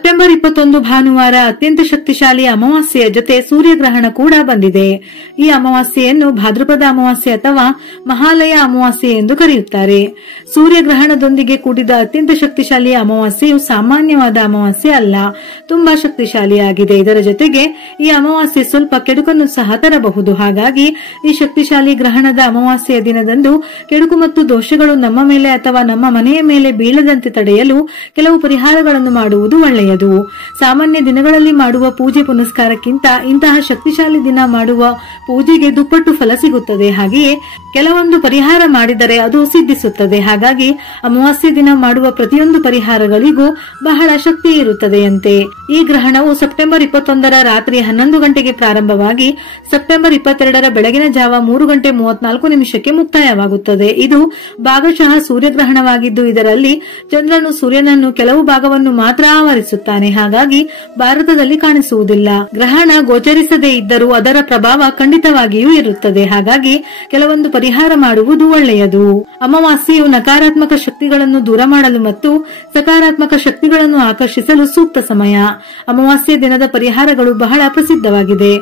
September 21 ಭಾನುವಾರ ಅತ್ಯಂತ ಶಕ್ತಿಶಾಲಿ ಅಮಾವಾಸ್ಯೆಯ ಜೊತೆ ಸೂರ್ಯಗ್ರಹಣ ಕೂಡ ಬಂದಿದೆ. ಈ ಅಮಾವಾಸ್ಯೆಯನ್ನು ಭಾದ್ರಪದ ಅಮಾವಾಸ್ಯೆ ಅಥವಾ ಮಹಾಲಯ ಅಮಾವಾಸ್ಯೆ ಎಂದು ಕರೆಯುತ್ತಾರೆ. ಸೂರ್ಯಗ್ರಹಣದೊಂದಿಗೆ ಕೂಡಿದ ಅತ್ಯಂತ ಶಕ್ತಿಶಾಲಿ ಅಮಾವಾಸ್ಯೆಯು ಸಾಮಾನ್ಯವಾದ ಅಮಾವಾಸ್ಯೆ ಅಲ್ಲ, ತುಂಬಾ ಶಕ್ತಿಶಾಲಿಯಾಗಿದೆ. ಇದರ ಜೊತೆಗೆ ಈ ಅಮಾವಾಸ್ಯೆ ಸ್ವಲ್ಪ ಕೆಡುಕನ್ನು ಸಹ ತರಬಹುದು. ಹಾಗಾಗಿ ಈ ಶಕ್ತಿಶಾಲಿ ಗ್ರಹಣದ ಅಮಾವಾಸ್ಯೆಯ ದಿನದಂದು ಕೆಡುಕು ಮತ್ತು ದೋಷಗಳು ನಮ್ಮ ಮೇಲೆ ಅಥವಾ ನಮ್ಮ ಮನೆಯ ಮೇಲೆ ಬೀಳದಂತೆ ತಡೆಯಲು ಕೆಲವು ಪರಿಹಾರಗಳನ್ನು ಮಾಡುವುದು ಒಳ್ಳೆಯದು. ಸಾಮಾನ್ಯ ದಿನಗಳಲ್ಲಿ ಮಾಡುವ ಪೂಜೆ ಪುನಸ್ಕಾರಕ್ಕಿಂತ ಇಂತಹ ಶಕ್ತಿಶಾಲಿ ದಿನ ಮಾಡುವ ಪೂಜೆಗೆ ದುಪ್ಪಟ್ಟು ಫಲ ಸಿಗುತ್ತದೆ. ಹಾಗೆಯೇ ಕೆಲವೊಂದು ಪರಿಹಾರ ಮಾಡಿದರೆ ಅದು ಸಿದ್ಧಿಸುತ್ತದೆ. ಹಾಗಾಗಿ ಅಮಾವಾಸ್ಯೆ ದಿನ ಮಾಡುವ ಪ್ರತಿಯೊಂದು ಪರಿಹಾರಗಳಿಗೂ ಬಹಳ ಶಕ್ತಿ ಇರುತ್ತದೆಯಂತೆ. ಈ ಗ್ರಹಣವು ಸೆಪ್ಟೆಂಬರ್ 21ರ ರಾತ್ರಿ 11 ಗಂಟೆಗೆ ಪ್ರಾರಂಭವಾಗಿ ಸೆಪ್ಟೆಂಬರ್ 22ರ ಬೆಳಗಿನ ಜಾವ 3:34 ಮುಕ್ತಾಯವಾಗುತ್ತದೆ. ಇದು ಭಾಗಶಃ ಸೂರ್ಯಗ್ರಹಣವಾಗಿದ್ದು ಇದರಲ್ಲಿ ಚಂದ್ರನು ಸೂರ್ಯನನ್ನು ಕೆಲವು ಭಾಗವನ್ನು ಮಾತ್ರ ಆವರಿಸುತ್ತಾನೆ. ಹಾಗಾಗಿ ಭಾರತದಲ್ಲಿ ಕಾಣಿಸುವುದಿಲ್ಲ. ಗ್ರಹಣ ಗೋಚರಿಸದೇ ಇದ್ದರೂ ಅದರ ಪ್ರಭಾವ ಖಂಡಿತವಾಗಿಯೂ ಇರುತ್ತದೆ. ಹಾಗಾಗಿ ಕೆಲವೊಂದು ಪರಿಹಾರ ಮಾಡುವುದು ಒಳ್ಳೆಯದು. ಅಮಾವಾಸ್ಯೆಯು ನಕಾರಾತ್ಮಕ ಶಕ್ತಿಗಳನ್ನು ದೂರ ಮಾಡಲು ಮತ್ತು ಸಕಾರಾತ್ಮಕ ಶಕ್ತಿಗಳನ್ನು ಆಕರ್ಷಿಸಲು ಸೂಕ್ತ ಸಮಯ. ಅಮಾವಾಸ್ಯೆ ದಿನದ ಪರಿಹಾರಗಳು ಬಹಳ ಪ್ರಸಿದ್ಧವಾಗಿದೆ.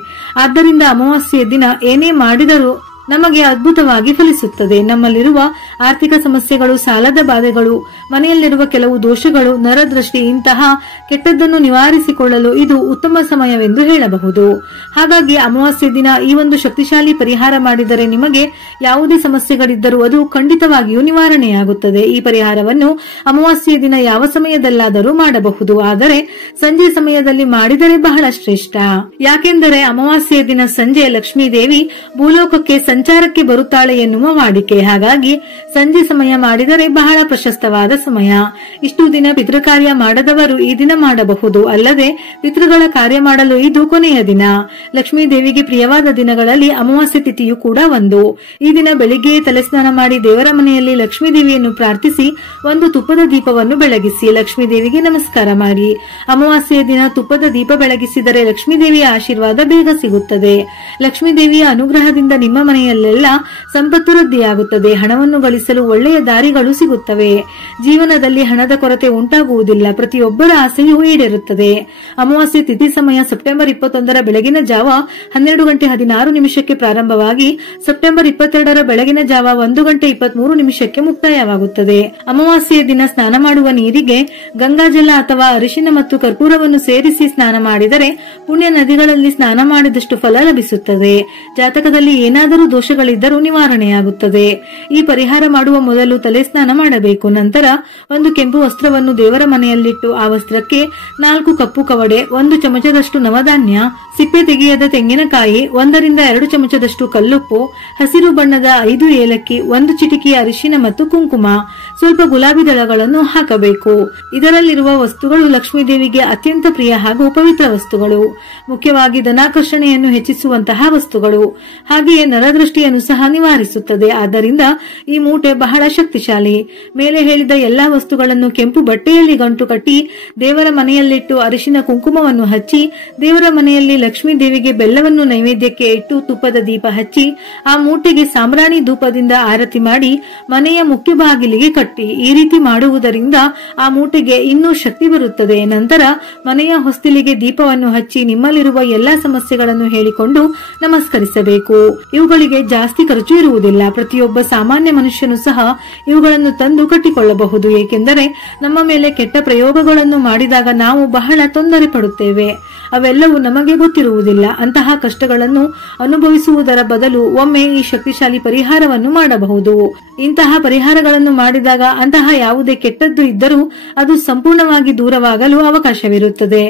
ಆದ್ದರಿಂದ ಅಮಾವಾಸ್ಯೆಯ ದಿನ ಏನೇ ಮಾಡಿದರೂ ನಮಗೆ ಅದ್ಭುತವಾಗಿ ಫಲಿಸುತ್ತದೆ. ನಮ್ಮಲ್ಲಿರುವ ಆರ್ಥಿಕ ಸಮಸ್ಯೆಗಳು, ಸಾಲದ ಬಾಧೆಗಳು, ಮನೆಯಲ್ಲಿರುವ ಕೆಲವು ದೋಷಗಳು, ನರದೃಷ್ಟಿ ಇಂತಹ ಕೆಟ್ಟದ್ದನ್ನು ನಿವಾರಿಸಿಕೊಳ್ಳಲು ಇದು ಉತ್ತಮ ಸಮಯವೆಂದು ಹೇಳಬಹುದು. ಹಾಗಾಗಿ ಅಮಾವಾಸ್ಯೆ ದಿನ ಈ ಒಂದು ಶಕ್ತಿಶಾಲಿ ಪರಿಹಾರ ಮಾಡಿದರೆ ನಿಮಗೆ ಯಾವುದೇ ಸಮಸ್ಯೆಗಳಿದ್ದರೂ ಅದು ಖಂಡಿತವಾಗಿಯೂ ನಿವಾರಣೆಯಾಗುತ್ತದೆ. ಈ ಪರಿಹಾರವನ್ನು ಅಮಾವಾಸ್ಯೆಯ ದಿನ ಯಾವ ಸಮಯದಲ್ಲಾದರೂ ಮಾಡಬಹುದು, ಆದರೆ ಸಂಜೆ ಸಮಯದಲ್ಲಿ ಮಾಡಿದರೆ ಬಹಳ ಶ್ರೇಷ್ಠ. ಯಾಕೆಂದರೆ ಅಮಾವಾಸ್ಯೆಯ ದಿನ ಸಂಜೆ ಲಕ್ಷ್ಮೀ ದೇವಿ ಭೂಲೋಕಕ್ಕೆ ಸಂಚಾರಕ್ಕೆ ಬರುತ್ತಾಳೆ ಎನ್ನುವ ವಾಡಿಕೆ. ಹಾಗಾಗಿ ಸಂಜೆ ಸಮಯ ಮಾಡಿದರೆ ಬಹಳ ಪ್ರಶಸ್ತವಾದ ಸಮಯ. ಇಷ್ಟು ದಿನ ಪಿತೃಕಾರ್ಯ ಮಾಡದವರು ಈ ದಿನ ಮಾಡಬಹುದು. ಅಲ್ಲದೆ ಪಿತೃಗಳ ಕಾರ್ಯ ಮಾಡಲು ಇದು ಕೊನೆಯ ದಿನ. ಲಕ್ಷ್ಮೀ ದೇವಿಗೆ ಪ್ರಿಯವಾದ ದಿನಗಳಲ್ಲಿ ಅಮಾವಾಸ್ಯೆ ತಿಥಿಯು ಕೂಡ ಒಂದು. ಈ ದಿನ ಬೆಳಿಗ್ಗೆ ತಲೆಸ್ನಾನ ಮಾಡಿ ದೇವರ ಮನೆಯಲ್ಲಿ ಲಕ್ಷ್ಮೀ ದೇವಿಯನ್ನು ಪ್ರಾರ್ಥಿಸಿ ಒಂದು ತುಪ್ಪದ ದೀಪವನ್ನು ಬೆಳಗಿಸಿ ಲಕ್ಷ್ಮೀ ದೇವಿಗೆ ನಮಸ್ಕಾರ ಮಾಡಿ. ಅಮಾವಾಸ್ಯೆಯ ದಿನ ತುಪ್ಪದ ದೀಪ ಬೆಳಗಿಸಿದರೆ ಲಕ್ಷ್ಮೀ ದೇವಿಯ ಆಶೀರ್ವಾದ ಬೇಗ ಸಿಗುತ್ತದೆ. ಲಕ್ಷ್ಮೀ ದೇವಿಯ ಅನುಗ್ರಹದಿಂದ ನಿಮ್ಮ ಮನೆಯಲ್ಲೆಲ್ಲ ಸಂಪತ್ತು ವೃದ್ಧಿಯಾಗುತ್ತದೆ. ಹಣವನ್ನು ಗಳಿಸಲು ಒಳ್ಳೆಯ ದಾರಿಗಳು ಸಿಗುತ್ತವೆ. ಜೀವನದಲ್ಲಿ ಹಣದ ಕೊರತೆ ಉಂಟಾಗುವುದಿಲ್ಲ. ಪ್ರತಿಯೊಬ್ಬರ ಆಸೆಯೂ ಈಡೇರುತ್ತದೆ. ಅಮಾವಾಸ್ಯೆ ತಿಥಿ ಸಮಯ ಸೆಪ್ಟೆಂಬರ್ 21ರ ಬೆಳಗಿನ ಜಾವ 12:16 ಪ್ರಾರಂಭವಾಗಿ ಸೆಪ್ಟೆಂಬರ್ 22ರ ಬೆಳಗಿನ ಜಾವ 1:23 ಮುಕ್ತಾಯವಾಗುತ್ತದೆ. ಅಮಾವಾಸ್ಯೆಯ ದಿನ ಸ್ನಾನ ಮಾಡುವ ನೀರಿಗೆ ಗಂಗಾಜಲ ಅಥವಾ ಅರಿಶಿನ ಮತ್ತು ಕರ್ಪೂರವನ್ನು ಸೇರಿಸಿ ಸ್ನಾನ ಮಾಡಿದರೆ ಪುಣ್ಯ ನದಿಗಳಲ್ಲಿ ಸ್ನಾನ ಮಾಡಿದಷ್ಟು ಫಲ ಲಭಿಸುತ್ತದೆ. ಜಾತಕದಲ್ಲಿ ಏನಾದರೂ ದೋಷಗಳಿದ್ದರೂ ನಿವಾರಣೆಯಾಗುತ್ತದೆ. ಈ ಪರಿಹಾರ ಮಾಡುವ ಮೊದಲು ತಲೆ ಸ್ನಾನ ಮಾಡಬೇಕು. ನಂತರ ಒಂದು ಕೆಂಪು ವಸ್ತ್ರವನ್ನು ದೇವರ ಮನೆಯಲ್ಲಿಟ್ಟು ಆ ವಸ್ತ್ರಕ್ಕೆ 4 ಕಪ್ಪು ಕವಡೆ, 1 ಚಮಚದಷ್ಟು ನವಧಾನ್ಯ, ಸಿಪ್ಪೆ ತೆಗೆಯದ ತೆಂಗಿನಕಾಯಿ, 1-2 ಚಮಚದಷ್ಟು ಕಲ್ಲುಪ್ಪು, ಹಸಿರು ಬಣ್ಣದ 5 ಏಲಕ್ಕಿ, 1 ಚಿಟಿಕೆ ಅರಿಶಿನ ಮತ್ತು ಕುಂಕುಮ, ಸ್ವಲ್ಪ ಗುಲಾಬಿ ದಳಗಳನ್ನು ಹಾಕಬೇಕು. ಇದರಲ್ಲಿರುವ ವಸ್ತುಗಳು ಲಕ್ಷ್ಮೀ ದೇವಿಗೆ ಅತ್ಯಂತ ಪ್ರಿಯ ಹಾಗೂ ಪವಿತ್ರ ವಸ್ತುಗಳು. ಮುಖ್ಯವಾಗಿ ಧನಾಕರ್ಷಣೆಯನ್ನು ಹೆಚ್ಚಿಸುವಂತಹ ವಸ್ತುಗಳು. ಹಾಗೆಯೇ ನರದೃಷ್ಟಿಯನ್ನು ಸಹ ನಿವಾರಿಸುತ್ತದೆ. ಆದ್ದರಿಂದ ಈ ಮೂಟೆ ಬಹಳ ಶಕ್ತಿಶಾಲಿ. ಮೇಲೆ ಹೇಳಿದ ಎಲ್ಲಾ ವಸ್ತುಗಳನ್ನು ಕೆಂಪು ಬಟ್ಟೆಯಲ್ಲಿ ಗಂಟು ಕಟ್ಟಿ ದೇವರ ಮನೆಯಲ್ಲಿಟ್ಟು ಅರಿಶಿನ ಕುಂಕುಮವನ್ನು ಹಚ್ಚಿ ದೇವರ ಮನೆಯಲ್ಲಿ ಲಕ್ಷ್ಮೀ ದೇವಿಗೆ ಬೆಲ್ಲವನ್ನು ನೈವೇದ್ಯಕ್ಕೆ ಇಟ್ಟು ತುಪ್ಪದ ದೀಪ ಹಚ್ಚಿ ಆ ಮೂಟೆಗೆ ಸಾಂಬ್ರಾಣಿ ಧೂಪದಿಂದ ಆರತಿ ಮಾಡಿ ಮನೆಯ ಮುಖ್ಯ ಬಾಗಿಲಿಗೆ ಕಟ್ಟಿ. ಈ ರೀತಿ ಮಾಡುವುದರಿಂದ ಆ ಮೂಟೆಗೆ ಇನ್ನೂ ಶಕ್ತಿ ಬರುತ್ತದೆ. ನಂತರ ಮನೆಯ ಹೊಸ್ತಿಲಿಗೆ ದೀಪವನ್ನು ಹಚ್ಚಿ ನಿಮ್ಮಲ್ಲಿರುವ ಎಲ್ಲಾ ಸಮಸ್ಯೆಗಳನ್ನು ಹೇಳಿಕೊಂಡು ನಮಸ್ಕರಿಸಬೇಕು. ಇವುಗಳಿಗೆ ಜಾಸ್ತಿ ಖರ್ಚು ಇರುವುದಿಲ್ಲ. ಪ್ರತಿಯೊಬ್ಬ ಸಾಮಾನ್ಯ ಮನುಷ್ಯನು ಸಹ ಇವುಗಳನ್ನು ತಂದು ಕಟ್ಟಿಕೊಳ್ಳಬಹುದು. ಏಕೆಂದರೆ ನಮ್ಮ ಮೇಲೆ ಕೆಟ್ಟ ಪ್ರಯೋಗಗಳನ್ನು ಮಾಡಿದಾಗ ನಾವು ಬಹಳ ತೊಂದರೆ ಪಡುತ್ತೇವೆ. ಅವೆಲ್ಲವೂ ನಮಗೆ ಗೊತ್ತಿರುವುದಿಲ್ಲ. ಅಂತಹ ಕಷ್ಟಗಳನ್ನು ಅನುಭವಿಸುವುದರ ಬದಲು ಒಮ್ಮೆ ಈ ಶಕ್ತಿಶಾಲಿ ಪರಿಹಾರವನ್ನು ಮಾಡಬಹುದು. ಇಂತಹ ಪರಿಹಾರಗಳನ್ನು ಮಾಡಿದಾಗ ಅಂತಹ ಯಾವುದೇ ಕೆಟ್ಟದ್ದು ಇದ್ದರೂ ಅದು ಸಂಪೂರ್ಣವಾಗಿ ದೂರವಾಗಲು ಅವಕಾಶವಿರುತ್ತದೆ.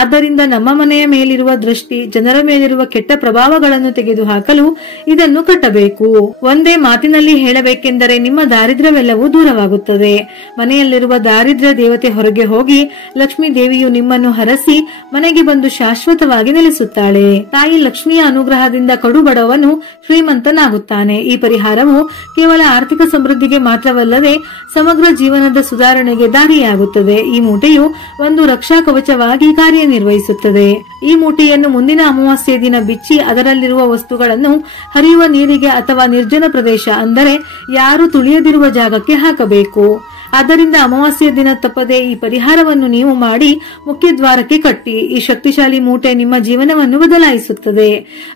ಆದ್ದರಿಂದ ನಮ್ಮ ಮನೆಯ ಮೇಲಿರುವ ದೃಷ್ಟಿ, ಜನರ ಮೇಲಿರುವ ಕೆಟ್ಟ ಪ್ರಭಾವಗಳನ್ನು ತೆಗೆದುಹಾಕಲು ಇದನ್ನು ಕಟ್ಟಬೇಕು. ಒಂದೇ ಮಾತಿನಲ್ಲಿ ಹೇಳಬೇಕೆಂದರೆ ನಿಮ್ಮ ದಾರಿದ್ರ್ಯವೆಲ್ಲವೂ ದೂರವಾಗುತ್ತದೆ. ಮನೆಯಲ್ಲಿರುವ ದಾರಿದ್ರ್ಯ ದೇವತೆ ಹೊರಗೆ ಹೋಗಿ ಲಕ್ಷ್ಮೀ ದೇವಿಯು ನಿಮ್ಮನ್ನು ಹರಸಿ ಮನೆಗೆ ಬಂದು ಶಾಶ್ವತವಾಗಿ ನೆಲೆಸುತ್ತಾಳೆ. ತಾಯಿ ಲಕ್ಷ್ಮಿಯ ಅನುಗ್ರಹದಿಂದ ಕಡು ಬಡವನು ಶ್ರೀಮಂತನಾಗುತ್ತಾನೆ. ಈ ಪರಿಹಾರವು ಕೇವಲ ಆರ್ಥಿಕ ಸಮೃದ್ಧಿಗೆ ಮಾತ್ರವಲ್ಲದೆ ಸಮಗ್ರ ಜೀವನದ ಸುಧಾರಣೆಗೆ ದಾರಿಯಾಗುತ್ತದೆ. ಈ ಮೂಟೆಯು ಒಂದು ರಕ್ಷಾ ಕವಚವಾಗಿ ಕಾರ್ಯನಿರ್ವಹಿಸುತ್ತದೆ. ಈ ಮೂಟೆಯನ್ನು ಮುಂದಿನ ಅಮಾವಾಸ್ಯೆ ದಿನ ಬಿಚ್ಚಿ ಅದರಲ್ಲಿರುವ ವಸ್ತುಗಳನ್ನು ಹರಿಯುವ ನೀರಿಗೆ ಅಥವಾ ನಿರ್ಜನ ಪ್ರದೇಶ ಅಂದರೆ ಯಾರು ತುಳಿಯದಿರುವ ಜಾಗಕ್ಕೆ ಹಾಕಬೇಕು. ಆದ್ದರಿಂದ ಅಮಾವಾಸ್ಯೆಯ ದಿನ ತಪ್ಪದೆ ಈ ಪರಿಹಾರವನ್ನು ನೀವು ಮಾಡಿ ಮುಖ್ಯ ದ್ವಾರಕ್ಕೆ ಕಟ್ಟಿ. ಈ ಶಕ್ತಿಶಾಲಿ ಮೂಟೆ ನಿಮ್ಮ ಜೀವನವನ್ನು ಬದಲಾಯಿಸುತ್ತದೆ.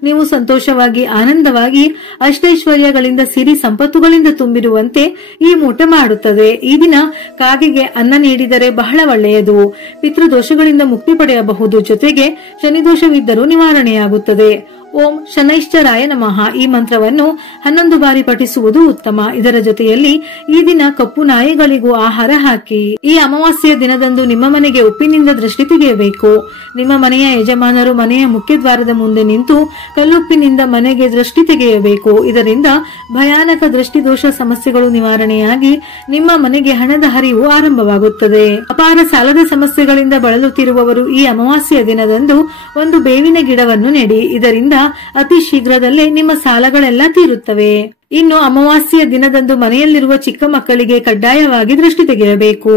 ನೀವು ಸಂತೋಷವಾಗಿ ಆನಂದವಾಗಿ ಅಷ್ಟೈಶ್ವರ್ಯಗಳಿಂದ ಸಿರಿ ಸಂಪತ್ತುಗಳಿಂದ ತುಂಬಿರುವಂತೆ ಈ ಮೂಟೆ ಮಾಡುತ್ತದೆ. ಈ ದಿನ ಕಾಗೆಗೆ ಅನ್ನ ನೀಡಿದರೆ ಬಹಳ ಒಳ್ಳೆಯದು. ಪಿತೃದೋಷಗಳಿಂದ ಮುಕ್ತಿ ಪಡೆಯಬಹುದು. ಜೊತೆಗೆ ಶನಿದೋಷವಿದ್ದರೂ ನಿವಾರಣೆಯಾಗುತ್ತದೆ. ಓಂ ಶನೈಶ್ಚರಾಯ ನಮಃ ಈ ಮಂತ್ರವನ್ನು 11 ಬಾರಿ ಪಠಿಸುವುದು ಉತ್ತಮ. ಇದರ ಜೊತೆಯಲ್ಲಿ ಈ ದಿನ ಕಪ್ಪು ನಾಯಿಗಳಿಗೂ ಆಹಾರ ಹಾಕಿ. ಈ ಅಮಾವಾಸ್ಯೆಯ ದಿನದಂದು ನಿಮ್ಮ ಮನೆಗೆ ಉಪ್ಪಿನಿಂದ ದೃಷ್ಟಿ ತೆಗೆಯಬೇಕು. ನಿಮ್ಮ ಮನೆಯ ಯಜಮಾನರು ಮನೆಯ ಮುಖ್ಯ ದ್ವಾರದ ಮುಂದೆ ನಿಂತು ಕಲ್ಲುಪ್ಪಿನಿಂದ ಮನೆಗೆ ದೃಷ್ಟಿ ತೆಗೆಯಬೇಕು. ಇದರಿಂದ ಭಯಾನಕ ದೃಷ್ಟಿದೋಷ ಸಮಸ್ಯೆಗಳು ನಿವಾರಣೆಯಾಗಿ ನಿಮ್ಮ ಮನೆಗೆ ಹಣದ ಹರಿವು ಆರಂಭವಾಗುತ್ತದೆ. ಅಪಾರ ಸಾಲದ ಸಮಸ್ಯೆಗಳಿಂದ ಬಳಲುತ್ತಿರುವವರು ಈ ಅಮಾವಾಸ್ಯೆಯ ದಿನದಂದು ಒಂದು ಬೇವಿನ ಗಿಡವನ್ನು ನೆಡಿ. ಇದರಿಂದ ಅತಿ ಶೀಘ್ರದಲ್ಲೇ ನಿಮ್ಮ ಸಾಲಗಳೆಲ್ಲ ತೀರುತ್ತವೆ. ಇನ್ನು ಅಮಾವಾಸ್ಯೆಯ ದಿನದಂದು ಮನೆಯಲ್ಲಿರುವ ಚಿಕ್ಕ ಮಕ್ಕಳಿಗೆ ಕಡ್ಡಾಯವಾಗಿ ದೃಷ್ಟಿ ತೆಗೆಯಬೇಕು.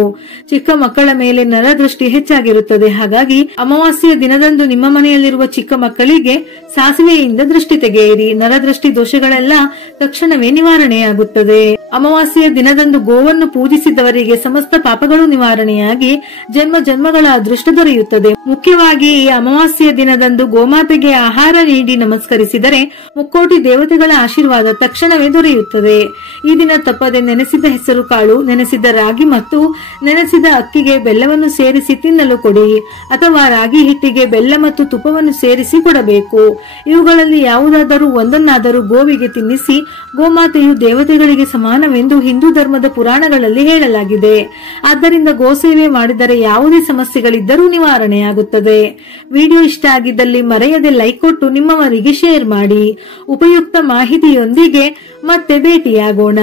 ಚಿಕ್ಕ ಮಕ್ಕಳ ಮೇಲೆ ನರದೃಷ್ಟಿ ಹೆಚ್ಚಾಗಿರುತ್ತದೆ. ಹಾಗಾಗಿ ಅಮಾವಾಸ್ಯೆಯ ದಿನದಂದು ನಿಮ್ಮ ಮನೆಯಲ್ಲಿರುವ ಚಿಕ್ಕ ಮಕ್ಕಳಿಗೆ ಸಾಸಿವೆಯಿಂದ ದೃಷ್ಟಿ ತೆಗೆಯಿರಿ. ನರದೃಷ್ಟಿ ದೋಷಗಳೆಲ್ಲ ತಕ್ಷಣವೇ ನಿವಾರಣೆಯಾಗುತ್ತದೆ. ಅಮಾವಾಸ್ಯೆಯ ದಿನದಂದು ಗೋವನ್ನು ಪೂಜಿಸಿದವರಿಗೆ ಸಮಸ್ತ ಪಾಪಗಳು ನಿವಾರಣೆಯಾಗಿ ಜನ್ಮ ಜನ್ಮಗಳ ಅದೃಷ್ಟ ದೊರೆಯುತ್ತದೆ. ಮುಖ್ಯವಾಗಿ ಈ ಅಮಾವಾಸ್ಯೆಯ ದಿನದಂದು ಗೋಮಾತೆಗೆ ಆಹಾರ ನೀಡಿ ನಮಸ್ಕರಿಸಿದರೆ ಮುಕ್ಕೋಟಿ ದೇವತೆಗಳ ಆಶೀರ್ವಾದ ತಕ್ಷಣ ದೊರೆಯುತ್ತದೆ. ಈ ದಿನ ತಪ್ಪದೆ ನೆನೆಸಿದ ಹೆಸರು ಕಾಳು, ನೆನೆಸಿದ ರಾಗಿ ಮತ್ತು ನೆನೆಸಿದ ಅಕ್ಕಿಗೆ ಬೆಲ್ಲವನ್ನು ಸೇರಿಸಿ ತಿನ್ನಲು ಕೊಡಿ. ಅಥವಾ ರಾಗಿ ಹಿಟ್ಟಿಗೆ ಬೆಲ್ಲ ಮತ್ತು ತುಪ್ಪವನ್ನು ಸೇರಿಸಿ ಕೊಡಬೇಕು. ಇವುಗಳಲ್ಲಿ ಯಾವುದಾದರೂ ಒಂದನ್ನಾದರೂ ಗೋವಿಗೆ ತಿನ್ನಿಸಿ. ಗೋಮಾತೆಯು ದೇವತೆಗಳಿಗೆ ಸಮಾನವೆಂದು ಹಿಂದೂ ಧರ್ಮದ ಪುರಾಣಗಳಲ್ಲಿ ಹೇಳಲಾಗಿದೆ. ಆದ್ದರಿಂದ ಗೋಸೇವೆ ಮಾಡಿದರೆ ಯಾವುದೇ ಸಮಸ್ಯೆಗಳಿದ್ದರೂ ನಿವಾರಣೆಯಾಗುತ್ತದೆ. ವಿಡಿಯೋ ಇಷ್ಟ ಆಗಿದ್ದಲ್ಲಿ ಮರೆಯದೆ ಲೈಕ್ ಕೊಟ್ಟು ನಿಮ್ಮವರಿಗೆ ಶೇರ್ ಮಾಡಿ. ಉಪಯುಕ್ತ ಮಾಹಿತಿಯೊಂದಿಗೆ ಮತ್ತೆ ಭೇಟಿಯಾಗೋಣ.